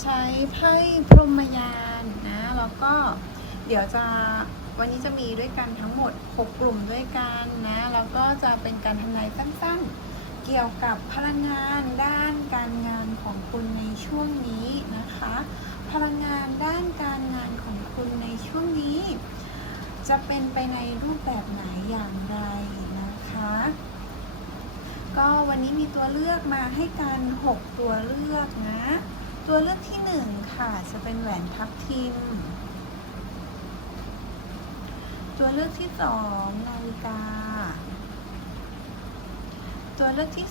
ใช้ไพ่พรหมยานนะ แล้วก็เดี๋ยวจะวันนี้จะมีด้วยกันทั้งหมด 6 กลุ่มด้วยกันนะ แล้วก็จะเป็นการทำนายสั้นๆ เกี่ยวกับพลังงานด้านการงานของคุณในช่วงนี้นะคะ พลังงานด้านการงานของคุณในช่วงนี้ จะเป็นไปในรูปแบบไหนอย่างไรนะคะ ก็วันนี้มีตัวเลือกมาให้กัน 6 ตัวเลือกนะ ตัวเลือกที่1ค่ะจะเป็นแหวนทับทิม ตัวเลือกที่2นาฬิกา ตัวเลือกที่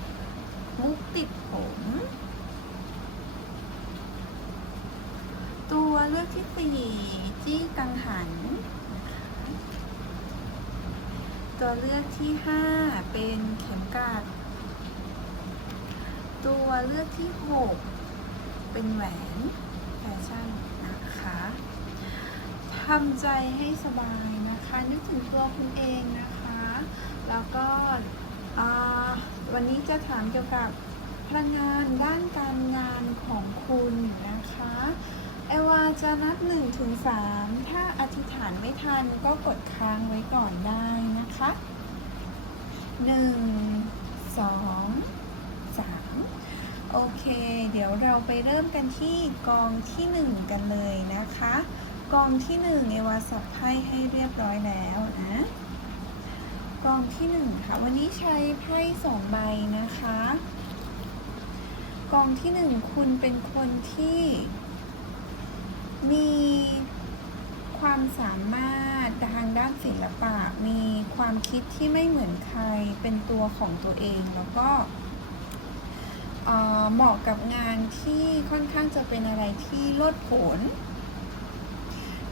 3มุกติดผม ตัวเลือกที่สี่จี้กังหัน ตัวเลือกที่ห้าเป็นเข็มกลัด ตัวเลือกที่หกเป็นแหวนแฟชั่นนะคะทำใจให้สบายนะคะ นึกถึงตัวคุณเองนะคะ แล้วก็วันนี้จะถามเกี่ยวกับพลังงานด้านการงานของคุณนะคะเอวาจะนับ1ถึง3ถ้าอธิษฐานไม่ทันก็กดค้างไว้ก่อนได้นะคะ 1 2 3 โอเค เดี๋ยวเราไปเริ่มกันที่กองที่ 1 กันเลยนะคะ กองที่ 1 เอวาสับไพ่ให้เรียบร้อยแล้วนะ กองที่ 1 ค่ะ วันนี้ใช้ไพ่สองใบนะคะ กองที่ 1 คุณเป็นคนที่ มีความสามารถทางด้านศิลปะ มีความคิดที่ไม่เหมือนใคร เป็นตัวของตัวเองแล้วก็เเหมาะกับงานที่ค่อนข้างจะเป็นอะไรที่โลดโผน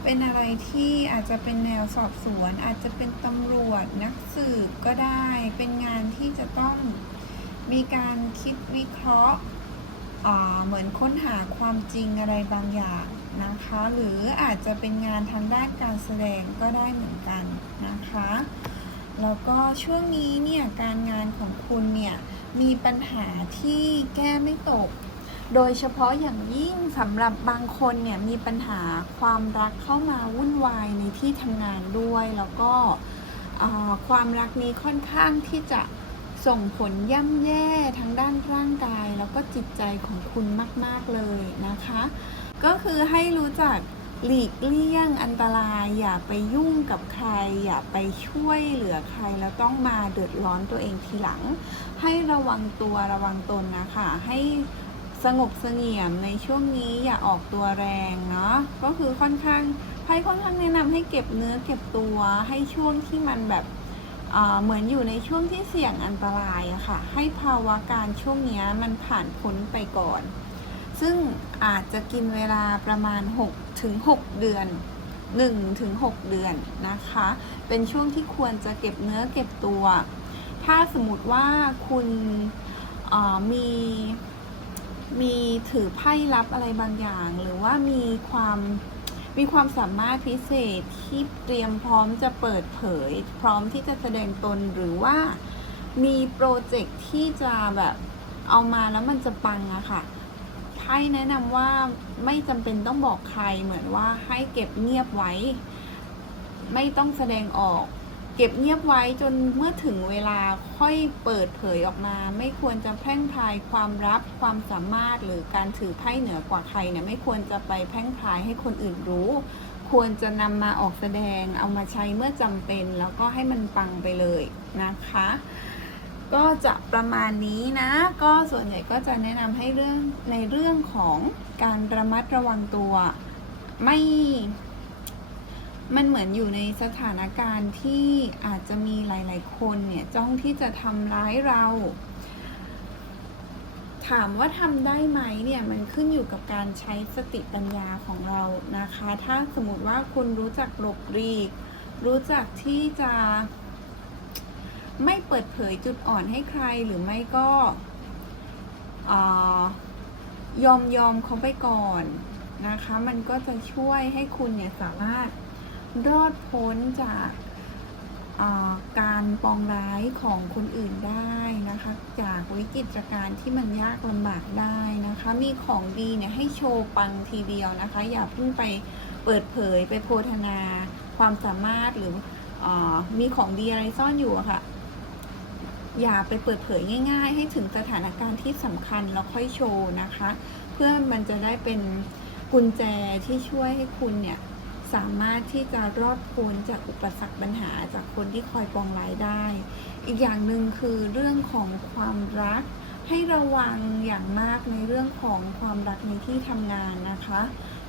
เป็นอะไรที่อาจจะเป็นแนวสอบสวน อาจจะเป็นตำรวจนักสืบก็ได้ เป็นงานที่จะต้องมีการคิดวิเคราะห์เหมือนค้นหาความจริงอะไรบางอย่างนะคะ หรืออาจจะเป็นงานทางด้านการแสดงก็ได้เหมือนกันนะคะ แล้วก็ช่วงนี้เนี่ยการงานของคุณเนี่ยมีปัญหาที่แก้ไม่ตก โดยเฉพาะอย่างยิ่งสำหรับบางคนเนี่ยมีปัญหาความรักเข้ามาวุ่นวายในที่ทำงานด้วย แล้วก็ความรักนี้ค่อนข้างที่จะส่งผลย่ำแย่ทั้งด้านร่างกาย แล้วก็จิตใจของคุณมาก ๆเลยนะคะ ก็คือให้รู้จัก หลีกเลี่ยงอันตราย อย่าไปยุ่งกับใคร อย่าไปช่วยเหลือใครแล้วต้องมาเดือดร้อนตัวเองทีหลัง ให้ระวังตัวระวังตนนะคะให้สงบเสงี่ยมในช่วงนี้อย่าออกตัวแรงเนาะก็คือค่อนข้างไพ่ค่อนข้างแนะนำให้เก็บเนื้อเก็บตัวให้ช่วงที่มันแบบเหมือนอยู่ในช่วงที่เสี่ยงอันตรายอะค่ะ ให้ภาวะการช่วงนี้มันผ่านพ้นไปก่อน ซึ่งอาจจะกินเวลาประมาณ6ถึง6เดือน1ถึง6เดือนนะคะ เป็นช่วงที่ควรจะเก็บเนื้อเก็บตัว ถ้าสมมติว่าคุณมีมีถือไพ่ลับอะไรบางอย่าง หรือว่ามีความมีความสามารถพิเศษที่เตรียมพร้อมจะเปิดเผย พร้อมที่จะแสดงตนหรือว่ามีโปรเจกต์ที่จะแบบเอามาแล้วมันจะปังอะค่ะ ไพ่แนะนำว่าไม่จำเป็นต้องบอกใครเหมือนว่าให้เก็บเงียบไว้ ไม่ต้องแสดงออก เก็บเงียบไว้จนเมื่อถึงเวลาค่อยเปิดเผยออกมา ไม่ควรจะแพร่งพรายความลับความสามารถหรือการถือไพ่เหนือกว่าใครเนี่ยไม่ควรจะไปแพร่งพรายให้คนอื่นรู้ ควรจะนำมาออกแสดงเอามาใช้เมื่อจำเป็น แล้วก็ให้มันปังไปเลยนะคะ ก็จะประมาณนี้นะ ก็ส่วนใหญ่ก็จะแนะนำให้เรื่องในเรื่องของการระมัดระวังตัวไม่ มันเหมือนอยู่ในสถานการณ์ที่อาจจะมีหลาย ๆ คนเนี่ยจ้องที่จะทำร้ายเรา ถามว่าทำได้ไหมเนี่ยมันขึ้นอยู่กับการใช้สติปัญญาของเรานะคะ ถ้าสมมติว่าคุณรู้จักหลบหลีก รู้จักที่จะ ไม่เปิดเผยจุดอ่อนให้ใครหรือไม่ก็อยอมยอมเขาไปก่อนนะคะ มันก็จะช่วยให้คุณเนี่ยสามารถรอดพ้นจากาการปองร้ายของคนอื่นได้นะคะ จากวิกฤตการณ์ที่มันยากลำบากได้นะคะ มีของดีเนี่ยให้โชว์ปังทีเดียวนะคะ อย่าเพิ่งไปเปิดเผยไปโพธนาความสามารถหรืออมีของดีอะไรซ่อนอยู่อะค่ะ อย่าไปเปิดเผยง่าย ๆ ให้ถึงสถานการณ์ที่สำคัญแล้วค่อยโชว์นะคะ เพื่อมันจะได้เป็นกุญแจที่ช่วยให้คุณเนี่ยสามารถที่จะรอดพ้นจากอุปสรรคปัญหาจากคนที่คอยปองร้ายได้ อีกอย่างหนึ่งคือเรื่องของความรัก ให้ระวังอย่างมากในเรื่องของความรักในที่ทำงานนะคะ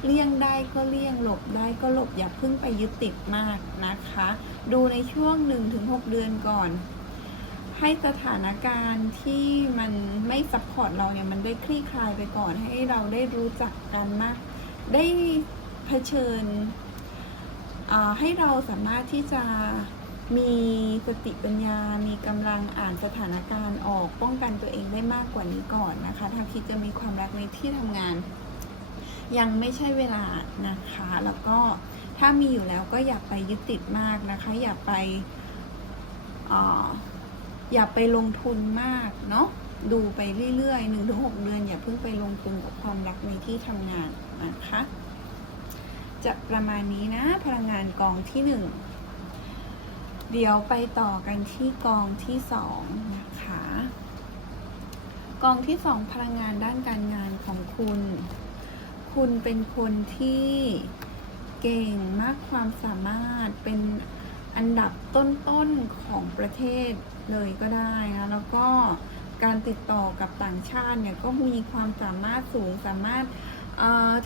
เลี่ยงได้ก็เลี่ยงหลบได้ก็หลบอย่าเพิ่งไปยึดติดมากนะคะ ดูในช่วง 1-6 เดือนก่อน ให้สถานการณ์ที่มันไม่ซัพพอร์ตเราเนี่ยมันได้คลี่คลายไปก่อนให้เราได้รู้จักกันมาก ได้เผชิญให้เราสามารถที่จะมีสติปัญญา มีกำลังอ่านสถานการณ์ออกป้องกันตัวเองได้มากกว่านี้ก่อนนะคะ ถ้าคิดจะมีความรักในที่ทำงาน ยังไม่ใช่เวลานะคะ แล้วก็ถ้ามีอยู่แล้วก็อย่าไปยึดติดมากนะคะ อย่าไปอ่า อย่าไปลงทุนมากเนาะดูไปเรื่อยๆหนึ่งถึงหกเดือน อย่าเพิ่งไปลงทุนกับความรักในที่ทำงานนะคะ จะประมาณนี้นะพลังงานกองที่หนึ่งเดี๋ยวไปต่อกันที่กองที่สองนะคะ กองที่สองพลังงานด้านการงานของคุณ คุณเป็นคนที่เก่งมากความสามารถเป็น อันดับต้นๆของประเทศเลยก็ได้นะแล้วก็การติดต่อกับต่างชาติเนี่ยก็มีความสามารถสูงสามารถ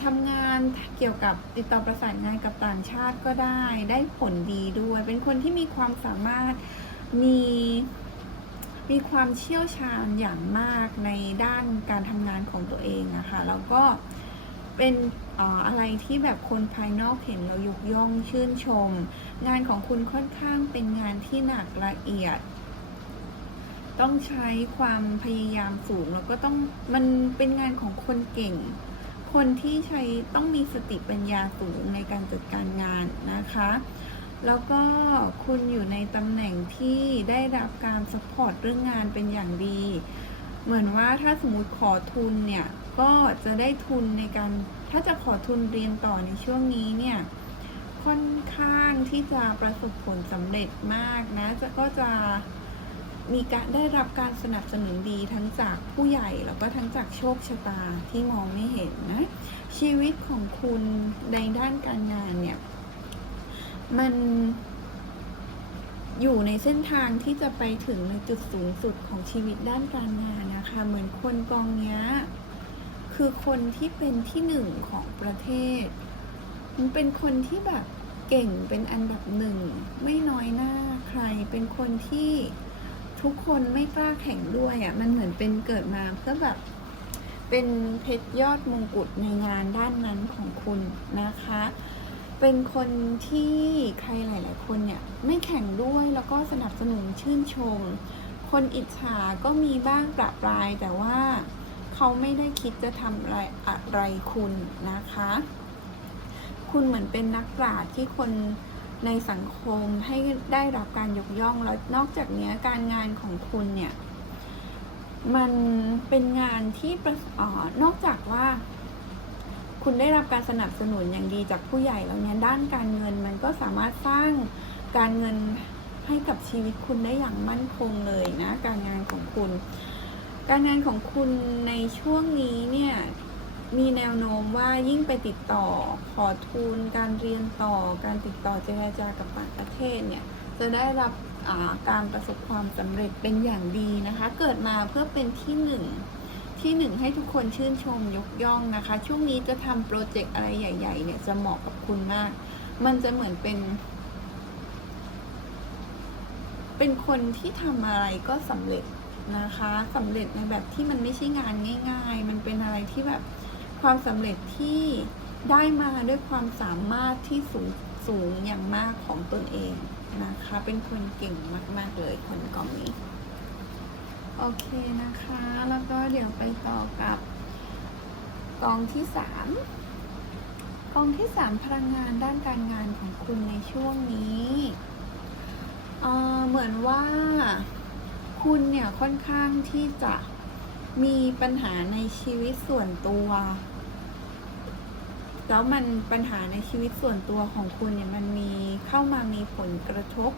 ทำงานเกี่ยวกับติดต่อประสานงานกับต่างชาติก็ได้ ได้ผลดีด้วย เป็นคนที่มีความสามารถมีมีความเชี่ยวชาญอย่างมากในด้านการทำงานของตัวเองอะค่ะแล้วก็ เป็นเอ่ออะไรที่แบบคนภายนอกเห็นเรายกย่องชื่นชม งานของคุณค่อนข้างเป็นงานที่หนักละเอียด ต้องใช้ความพยายามสูงแล้วก็ต้องมันเป็นงานของคนเก่ง คนที่ใช้ต้องมีสติปัญญาสูงในการจัดการงานนะคะแล้วก็คุณอยู่ในตำแหน่งที่ได้รับการสปอร์ตเรื่องงานเป็นอย่างดี เหมือนว่าถ้าสมมติขอทุนเนี่ย ก็จะได้ทุนในการถ้าจะขอทุนเรียนต่อในช่วงนี้เนี่ยค่อนข้างที่จะประสบผลสำเร็จมากนะจะก็จะมีการได้รับการสนับสนุนดีทั้งจากผู้ใหญ่แล้วก็ทั้งจากโชคชะตาที่มองไม่เห็นนะ ชีวิตของคุณในด้านการงานเนี่ย มันอยู่ในเส้นทางที่จะไปถึงในจุดสูงสุดของชีวิตด้านการงานนะคะ เหมือนคนกองเนี้ย คือคนที่เป็นที่หนึ่งของประเทศ มันเป็นคนที่แบบเก่งเป็นอันดับหนึ่ง ไม่น้อยหน้าใคร เป็นคนที่ทุกคนไม่กล้าแข่งด้วยอะ่ะ มันเหมือนเป็นเกิดมาเพื่อแบบเป็นเพชรยอดมงกุฎในงานด้านนั้นของคุณนะคะ เป็นคนที่ใครหลาย ๆ คนเนี่ยไม่แข่งด้วยแล้วก็สนับสนุนชื่นชม คนอิจฉาก็มีบ้างประปรายแต่ว่า เขาไม่ได้คิดจะทำอะไรอะไรคุณนะคะ คุณเหมือนเป็นนักปราชญ์ที่คนในสังคมให้ได้รับการยกย่องแล้วนอกจากนี้การงานของคุณเนี่ย มันเป็นงานที่ประเออนอกจากว่า คุณได้รับการสนับสนุนอย่างดีจากผู้ใหญ่แล้วเนี่ยด้านการเงินมันก็สามารถสร้างการเงินให้กับชีวิตคุณได้อย่างมั่นคงเลยนะ การงานของคุณ การงานของคุณในช่วงนี้เนี่ยมีแนวโน้มว่ายิ่งไปติดต่อขอทุนการเรียนต่อการติดต่อเจรจากับต่างประเทศเนี่ยจะได้รับการประสบความสำเร็จเป็นอย่างดีนะคะ เกิดมาเพื่อเป็นที่หนึ่งที่หนึ่งให้ทุกคนชื่นชมยกย่องนะคะ ช่วงนี้จะทำโปรเจกต์อะไรใหญ่ ๆ เนี่ยจะเหมาะกับคุณมาก มันจะเหมือนเป็น เป็นคนที่ทำอะไรก็สำเร็จนะคะสำเร็จในแบบที่มันไม่ใช่งานง่าย ๆ มันเป็นอะไรที่แบบความสำเร็จที่ได้มาด้วยความสามารถที่สูงสูงอย่างมากของตนเองนะคะ เป็นคนเก่งมากๆเลยคนกล่องนี้ โอเคนะคะ แล้วก็เดี๋ยวไปต่อกับกองที่สามกองที่สามพลังงานด้านการงานของคุณในช่วงนี้ เอ่อเหมือนว่าคุณเนี่ยค่อนข้างที่จะมีปัญหาในชีวิตส่วนตัว แล้วมันปัญหาในชีวิตส่วนตัวของคุณเนี่ยมันมีเข้ามามีผลกระทบ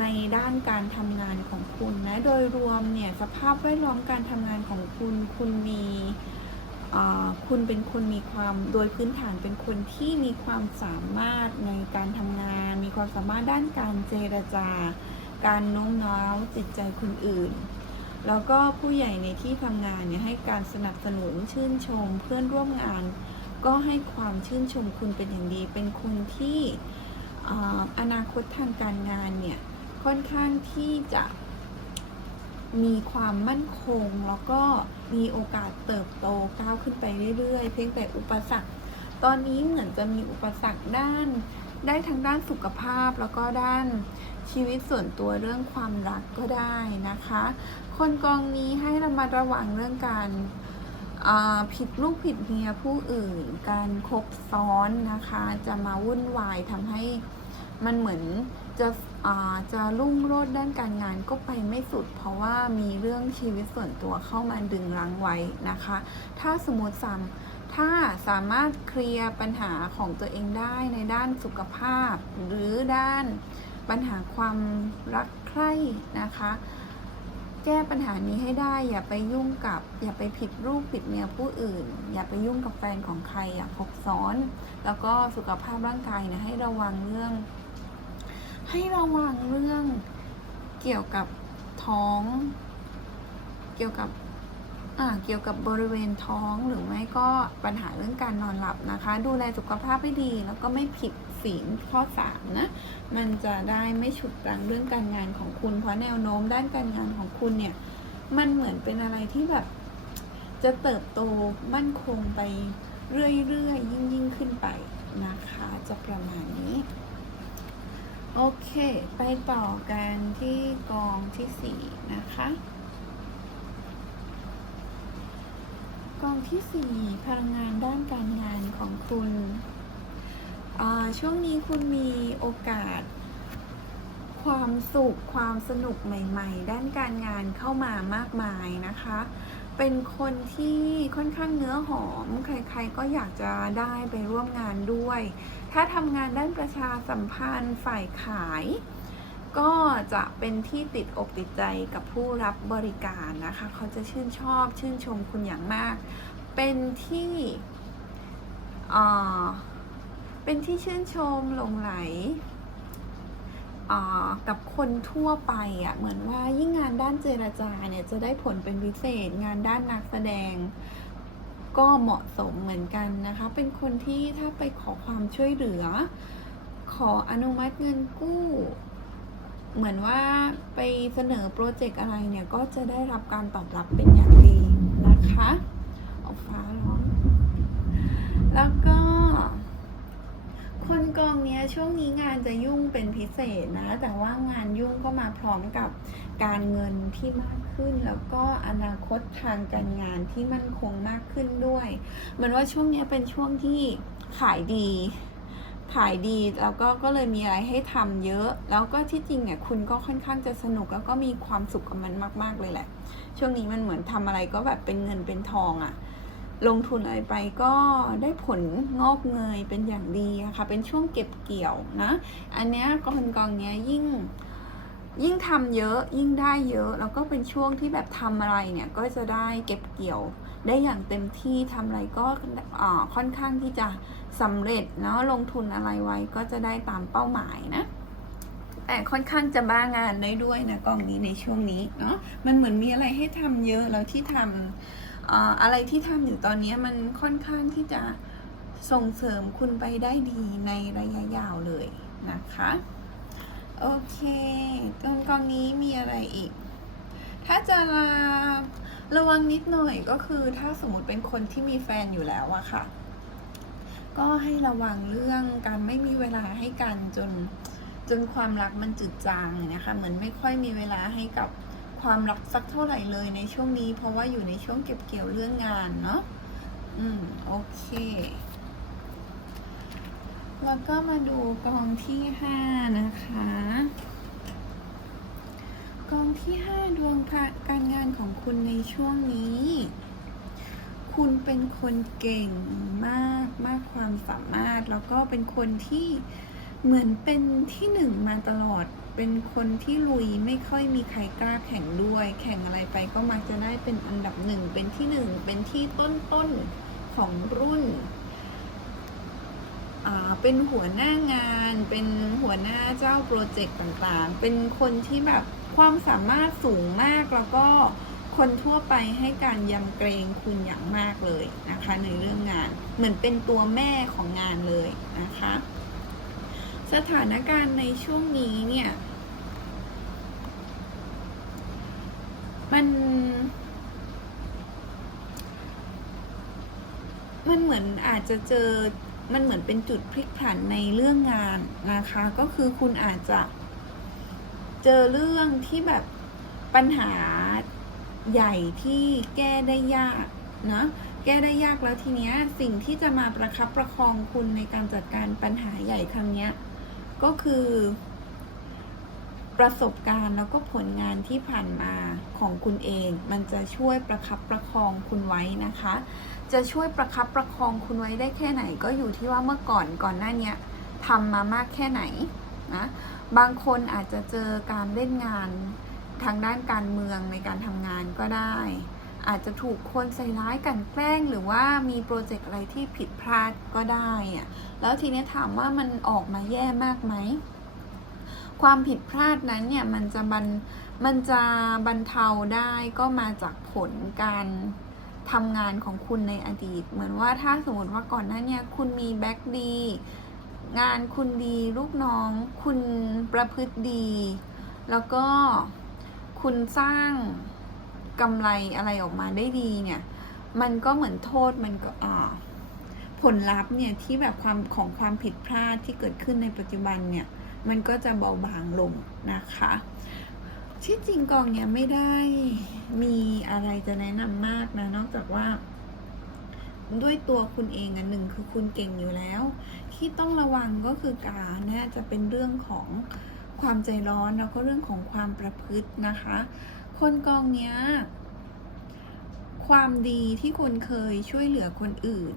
ในด้านการทำงานของคุณนะ โดยรวมเนี่ยสภาพแวดล้อมการทำงานของคุณ คุณมี คุณเป็นคนมีความโดยพื้นฐานเป็นคนที่มีความสามารถในการทำงาน มีความสามารถด้านการเจรจา การโน้มน้าวจิตใจคนอื่น แล้วก็ผู้ใหญ่ในที่ทำงานเนี่ยให้การสนับสนุนชื่นชมเพื่อนร่วมงาน ก็ให้ความชื่นชมคุณเป็นอย่างดี เป็นคนที่ออนาคตทางการงานเนี่ยค่อนข้างที่จะ มีความมั่นคง แล้วก็มีโอกาสเติบโตก้าวขึ้นไปเรื่อยๆ เพียงแต่อุปสรรค ตอนนี้เหมือนจะมีอุปสรรคด้าน ได้ทั้งด้านสุขภาพแล้วก็ด้านชีวิตส่วนตัวเรื่องความรักก็ได้นะคะ คนกองนี้ให้ระมัดระวังเรื่องการผิดลูกผิดเมียผู้อื่น การคบซ้อนนะคะ จะมาวุ่นวายทำให้มันเหมือนจะ จะรุ่งโรจน์ด้านการงานก็ไปไม่สุด เพราะว่ามีเรื่องชีวิตส่วนตัวเข้ามาดึงรั้งไว้นะคะ ถ้าสมมติสามถ้าสามารถเคลียร์ปัญหาของตัวเองได้ในด้านสุขภาพ หรือด้านปัญหาความรักใคร่นะคะ แก้ปัญหานี้ให้ได้ อย่าไปยุ่งกับ อย่าไปผิดรูปผิดเมียผู้อื่น อย่าไปยุ่งกับแฟนของใครอย่าคบซ้อน แล้วก็สุขภาพร่างกายเนะให้ระวังเรื่อง ให้ระวังเรื่องเกี่ยวกับท้อง เกี่ยวกับอ่าเกี่ยวกับบริเวณท้องหรือไม่ก็ปัญหาเรื่องการนอนหลับนะคะ ดูแลสุขภาพให้ดีแล้วก็ไม่ผิดศีลข้อสามนะมันจะได้ไม่ฉุดรั้งเรื่องการงานของคุณ เพราะแนวโน้มด้านการงานของคุณเนี่ยมันเหมือนเป็นอะไรที่แบบ จะเติบโตมั่นคงไปเรื่อยๆยิ่งยิ่งๆขึ้นไปนะคะ จะประมาณนี้ โอเค ไปต่อกันที่กองที่สี่นะคะ กองที่สี่พลังงานด้านการงานของคุณ ช่วงนี้คุณมีโอกาส ความสุข ความสนุกใหม่ ๆ ด้านการงานเข้ามามากมายนะคะ เป็นคนที่ค่อนข้างเนื้อหอม ใคร ๆ ก็อยากจะได้ไปร่วมงานด้วย ถ้าทำงานด้านประชาสัมพันธ์ฝ่ายขาย ก็จะเป็นที่ติดอกติดใจกับผู้รับบริการนะคะ เขาจะชื่นชอบชื่นชมคุณอย่างมาก เป็นที่อ่าเป็นที่ชื่นชมหลงไหลอ่ากับคนทั่วไปอะ่ะเหมือนว่ายิ่งงานด้านเจรจาเนี่ยจะได้ผลเป็นพิเศษงานด้านนักแสดง ก็เหมาะสมเหมือนกันนะคะ เป็นคนที่ถ้าไปขอความช่วยเหลือ ขออนุมัติเงินกู้ เหมือนว่าไปเสนอโปรเจกต์อะไรเนี่ย ก็จะได้รับการตอบรับเป็นอย่างดีนะคะ ออกฟ้าร้อน แล้วก็ ช่วงนี้งานจะยุ่งเป็นพิเศษนะ แต่ว่างานยุ่งก็มาพร้อมกับการเงินที่มากขึ้น แล้วก็อนาคตทางการงานที่มั่นคงมากขึ้นด้วย เหมือนว่าช่วงนี้เป็นช่วงที่ขายดีขายดีแล้วก็ก็เลยมีอะไรให้ทำเยอะ แล้วก็ที่จริงเนี่ยคุณก็ค่อนข้างจะสนุกแล้วก็มีความสุขกับมันมาก ๆเลยแหละ ช่วงนี้มันเหมือนทำอะไรก็แบบเป็นเงินเป็นทองอะ ลงทุนอะไรไปก็ได้ผลงอกเงยเป็นอย่างดีอะค่ะเป็นช่วงเก็บเกี่ยวนะ อันเนี้ยกองกองเนี้ยยิ่งยิ่งทำเยอะยิ่งได้เยอะ แล้วก็เป็นช่วงที่แบบทำอะไรเนี่ยก็จะได้เก็บเกี่ยวได้อย่างเต็มที่ทำอะไรก็ค่อนข้างที่จะสำเร็จเนาะลงทุนอะไรไว้ก็จะได้ตามเป้าหมายนะแต่ค่อนข้างจะบ้างานได้ด้วยนะกองนี้ในช่วงนี้เนาะมันเหมือนมีอะไรให้ทำเยอะแล้วที่ทำ อะไรที่ทำอยู่ตอนนี้มันค่อนข้างที่จะส่งเสริมคุณไปได้ดีในระยะยาวเลยนะคะ โอเคกองกองนี้มีอะไรอีก ถ้าจะระวังนิดหน่อยก็คือถ้าสมมติเป็นคนที่มีแฟนอยู่แล้วอะค่ะ ก็ให้ระวังเรื่องการไม่มีเวลาให้กันจนจนความรักมันจืดจางนะคะ เหมือนไม่ค่อยมีเวลาให้กับ ความรักสักเท่าไหร่เลยในช่วงนี้ เพราะว่าอยู่ในช่วงเก็บเกี่ยวเรื่องงานเนาะอืมโอเค แล้วก็มาดูกองที่ห้านะคะ กองที่5ดวงการงานของคุณในช่วงนี้ คุณเป็นคนเก่งมากมากความสามารถ แล้วก็เป็นคนที่เหมือนเป็นที่หนึ่งมาตลอด เป็นคนที่ลุยไม่ค่อยมีใครกล้าแข่งด้วย แข่งอะไรไปก็มักจะได้เป็นอันดับหนึ่งเป็นที่หนึ่งเป็นที่ต้นๆของรุ่น เป็นหัวหน้างาน เป็นหัวหน้าเจ้าโปรเจกต์ต่างๆ เป็นคนที่แบบความสามารถสูงมากแล้วก็คนทั่วไปให้การยำเกรงคุณอย่างมากเลยนะคะ ในเรื่องงานเหมือนเป็นตัวแม่ของงานเลยนะคะ สถานการณ์ในช่วงนี้เนี่ย มัน มันเหมือนอาจจะเจอมันเหมือนเป็นจุดพลิกผันในเรื่องงานนะคะ ก็คือคุณอาจจะเจอเรื่องที่แบบปัญหาใหญ่ที่แก้ได้ยากนะแก้ได้ยากแล้วทีเนี้ยสิ่งที่จะมาประคับประคองคุณในการจัดการปัญหาใหญ่ครั้งเนี้ยก็คือ ประสบการณ์แล้วก็ผลงานที่ผ่านมาของคุณเอง มันจะช่วยประคับประคองคุณไว้นะคะ จะช่วยประคับประคองคุณไว้ได้แค่ไหนก็อยู่ที่ว่าเมื่อก่อนก่อนหน้านี้ทำมามากแค่ไหนนะบางคนอาจจะเจอการเล่นงานทางด้านการเมืองในการทำงานก็ได้ อาจจะถูกคนใส่ร้ายกันแกล้ง หรือว่ามีโปรเจกต์อะไรที่ผิดพลาดก็ได้อะแล้วทีนี้ถามว่ามันออกมาแย่มากไหม ความผิดพลาดนั้นเนี่ยมันจะบันมันจะบรรเทาได้ก็มาจากผลการทำงานของคุณในอดีต เหมือนว่าถ้าสมมติว่าก่อนหน้าเนี้คุณมีแบ็กดี งานคุณดีลูกน้อง คุณประพฤติดี แล้วก็คุณสร้างกำไรอะไรออกมาได้ดีเนี่ย มันก็เหมือนโทษมันก็อ่าผลลัพธ์เนี่ยที่แบบความของความผิดพลาดที่เกิดขึ้นในปัจจุบันเนี่ย มันก็จะเบาบางลงนะคะที่จริงกองเนี่ยไม่ได้มีอะไรจะแนะนำมากนะ นอกจากว่า ด้วยตัวคุณเองอันหนึ่งคือคุณเก่งอยู่แล้ว ที่ต้องระวังก็คือการเนี่ยจะเป็นเรื่องของความใจร้อนแล้วก็เรื่องของความประพฤตินะคะ คนกองเนี้ย ความดีที่คุณเคยช่วยเหลือคนอื่น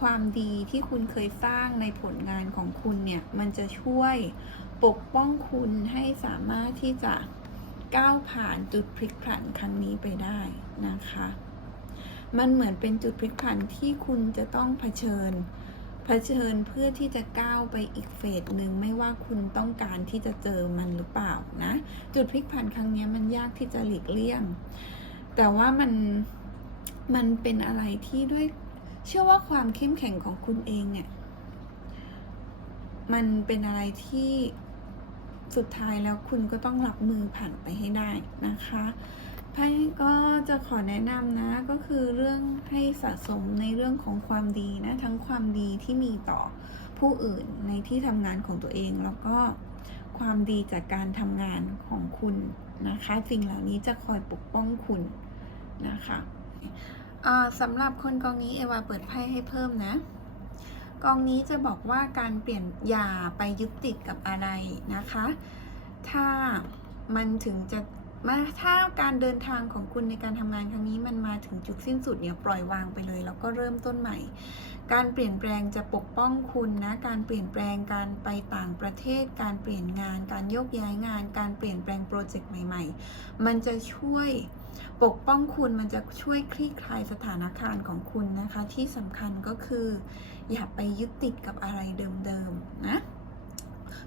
ความดีที่คุณเคยสร้างในผลงานของคุณเนี่ย มันจะช่วยปกป้องคุณให้สามารถที่จะก้าวผ่านจุดพลิกผันครั้งนี้ไปได้นะคะ มันเหมือนเป็นจุดพลิกผันที่คุณจะต้องเผชิญเผชิญเพื่อที่จะก้าวไปอีกเฟสหนึ่งไม่ว่าคุณต้องการที่จะเจอมันหรือเปล่านะ จุดพลิกผันครั้งนี้มันยากที่จะหลีกเลี่ยง แต่ว่ามันมันเป็นอะไรที่ด้วย เชื่อว่าความเข้มแข็งของคุณเองเนี่ย มันเป็นอะไรที่สุดท้ายแล้วคุณก็ต้องรับมือผ่านไปให้ได้นะคะไพ่ก็จะขอแนะนำนะก็คือเรื่องให้สะสมในเรื่องของความดีนะ ทั้งความดีที่มีต่อผู้อื่นในที่ทำงานของตัวเอง แล้วก็ความดีจากการทำงานของคุณนะคะ สิ่งเหล่านี้จะคอยปกป้องคุณนะคะ สำหรับคนกองนี้เอวาเปิดไพ่ให้เพิ่มนะ กองนี้จะบอกว่าการเปลี่ยนอย่าไปยึดติดกับอะไรนะคะ ถ้ามันถึงจะ มาถ้าการเดินทางของคุณในการทำงานครั้งนี้มันมาถึงจุดสิ้นสุดเนี่ยปล่อยวางไปเลยแล้วก็เริ่มต้นใหม่ การเปลี่ยนแปลงจะปกป้องคุณนะการเปลี่ยนแปลงการไปต่างประเทศ การเปลี่ยนงาน การโยกย้ายงาน การเปลี่ยนแปลงโปรเจกต์ใหม่ ๆ มันจะช่วยปกป้องคุณมันจะช่วยคลี่คลายสถานการณ์ของคุณนะคะ ที่สำคัญก็คือ อย่าไปยึดติดกับอะไรเดิมๆนะ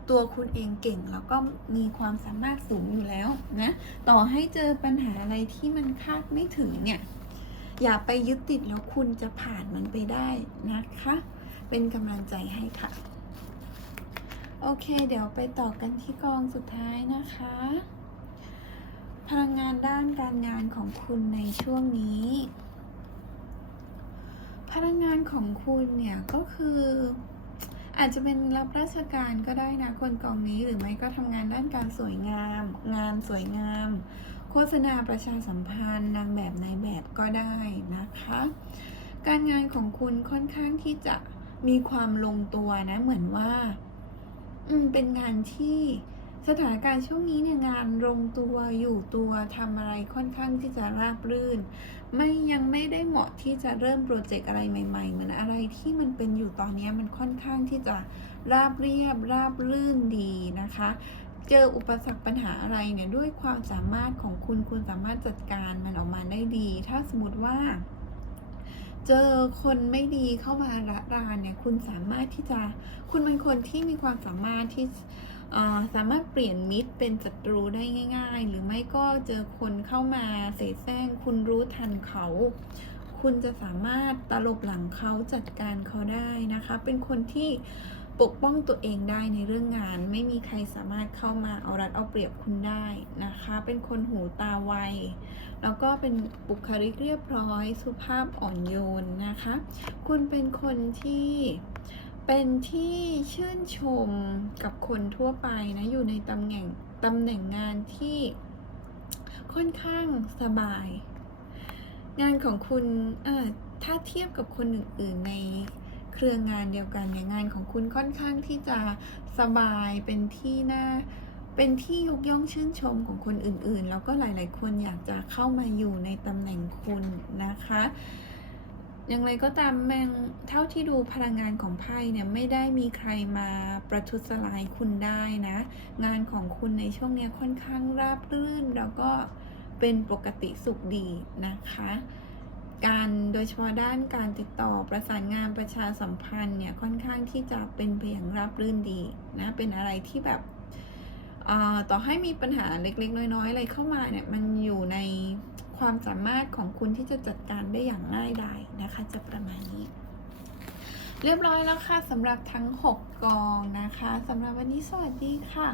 ตัวคุณเองเก่งแล้วก็มีความสามารถสูงอยู่แล้วนะ ต่อให้เจอปัญหาอะไรที่มันคาดไม่ถึงเนี่ย อย่าไปยึดติดแล้วคุณจะผ่านมันไปได้นะคะ เป็นกำลังใจให้ค่ะ โอเค เดี๋ยวไปต่อกันที่กองสุดท้ายนะคะ พลังงานด้านการงานของคุณในช่วงนี้พลังงานของคุณเนี่ยก็คือ อาจจะเป็นรับราชการก็ได้นะคนกองนี้หรือไม่ก็ทำงานด้านการสวยงาม งานสวยงาม โฆษณาประชาสัมพันธ์นางแบบนายแบบก็ได้นะคะ การงานของคุณค่อนข้างที่จะมีความลงตัวนะเหมือนว่า อืมเป็นงานที่ สถานการณ์ช่วงนี้เนี่ยงานลงตัวอยู่ตัวทำอะไรค่อนข้างที่จะราบรื่น ไม่ยังไม่ได้เหมาะที่จะเริ่มโปรเจกต์อะไรใหม่ๆ เหมือนอะไรที่มันเป็นอยู่ตอนนี้มันค่อนข้างที่จะราบเรียบราบรื่นดีนะคะ เจออุปสรรคปัญหาอะไรเนี่ยด้วยความสามารถของคุณคุณสามารถจัดการมันออกมาได้ดี ถ้าสมมติว่า เจอคนไม่ดีเข้ามาระรานเนี่ยคุณสามารถที่จะคุณเป็นคนที่มีความสามารถที่ สามารถเปลี่ยนมิตรเป็นศัตรูได้ง่าย ๆ หรือไม่ก็เจอคนเข้ามาเสแสร้งคุณรู้ทันเขา คุณจะสามารถตลบหลังเขาจัดการเขาได้นะคะ เป็นคนที่ปกป้องตัวเองได้ในเรื่องงาน ไม่มีใครสามารถเข้ามาเอารัดเอาเปรียบคุณได้นะคะ เป็นคนหูตาไว แล้วก็เป็นบุคลิกเรียบร้อย สุภาพอ่อนโยนนะคะ คุณเป็นคนที่ เป็นที่ชื่นชมกับคนทั่วไปนะอยู่ในตำแหน่งตำแหน่งงานที่ค่อนข้างสบาย งานของคุณถ้าเทียบกับคนอื่นๆในเครืองานเดียวกันเนี่ยงานของคุณค่อนข้างที่จะสบายเป็นที่น่าเป็นที่ยกย่องชื่นชมของคนอื่นๆ แล้วก็หลาย ๆ คนอยากจะเข้ามาอยู่ในตำแหน่งคุณนะคะ อย่างไรก็ตามแมงเท่าที่ดูพลังงานของไพ่เนี่ยไม่ได้มีใครมาประทุษร้ายคุณได้นะ งานของคุณในช่วงเนี้ยค่อนข้างราบรื่น แล้วก็เป็นปกติสุขดีนะคะ การโดยเฉพาะด้านการติดต่อประสานงานประชาสัมพันธ์เนี่ยค่อนข้างที่จะเป็นไปอย่างราบรื่นดีนะเป็นอะไรที่แบบอ่าต่อให้มีปัญหาเล็กๆ น้อยๆอะไรเข้ามาเนี่ยมันอยู่ใน ความสามารถของคุณที่จะจัดการได้อย่างง่ายดายนะคะ จะประมาณนี้ เรียบร้อยแล้วค่ะสำหรับทั้ง 6 กองนะคะสำหรับวันนี้สวัสดีค่ะ